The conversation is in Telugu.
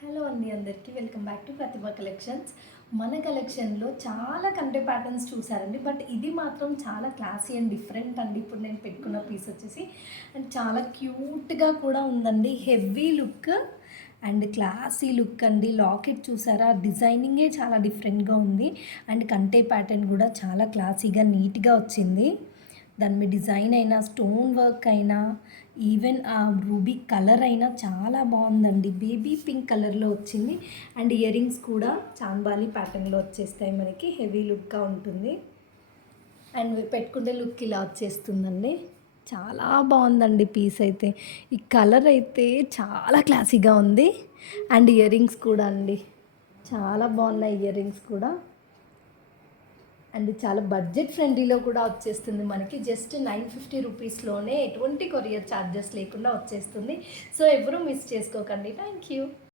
హలో అండి, అందరికీ welcome back to Pratibha collections. మన కలెక్షన్లో చాలా కంటే ప్యాటర్న్స్ చూసారండి, బట్ ఇది మాత్రం చాలా క్లాసీ అండ్ డిఫరెంట్ అండి. ఇప్పుడు నేను పెట్టుకున్న పీస్ వచ్చేసి అండ్ చాలా క్యూట్గా కూడా ఉందండి. Heavy look and classy look అండి. లాకెట్ చూసారా, డిజైనింగే చాలా డిఫరెంట్గా ఉంది అండ్ కంటే ప్యాటర్న్ కూడా చాలా క్లాసీగా నీట్గా వచ్చింది. దాని మీద డిజైన్ అయినా, స్టోన్ వర్క్ అయినా, ఈవెన్ ఆ రూబీ కలర్ అయినా చాలా బాగుందండి. బేబీ పింక్ కలర్లో వచ్చింది అండ్ ఇయర్ రింగ్స్ కూడా చాంబాలి ప్యాటర్న్లో వచ్చేస్తాయి. మనకి హెవీ లుక్గా ఉంటుంది అండ్ పెట్టుకుంటే లుక్ ఇలా వచ్చేస్తుందండి. చాలా బాగుందండి పీస్ అయితే. ఈ కలర్ అయితే చాలా క్లాసీగా ఉంది అండ్ ఇయర్ రింగ్స్ కూడా అండి చాలా బాగున్నాయి. ఇయర్ రింగ్స్ కూడా అండ్ చాలా బడ్జెట్ ఫ్రెండ్లీలో కూడా వచ్చేస్తుంది. మనకి జస్ట్ 950 రూపీస్లోనే ఎటువంటి కొరియర్ ఛార్జెస్ లేకుండా వచ్చేస్తుంది. సో ఎవరు మిస్ చేసుకోకండి. Thank you.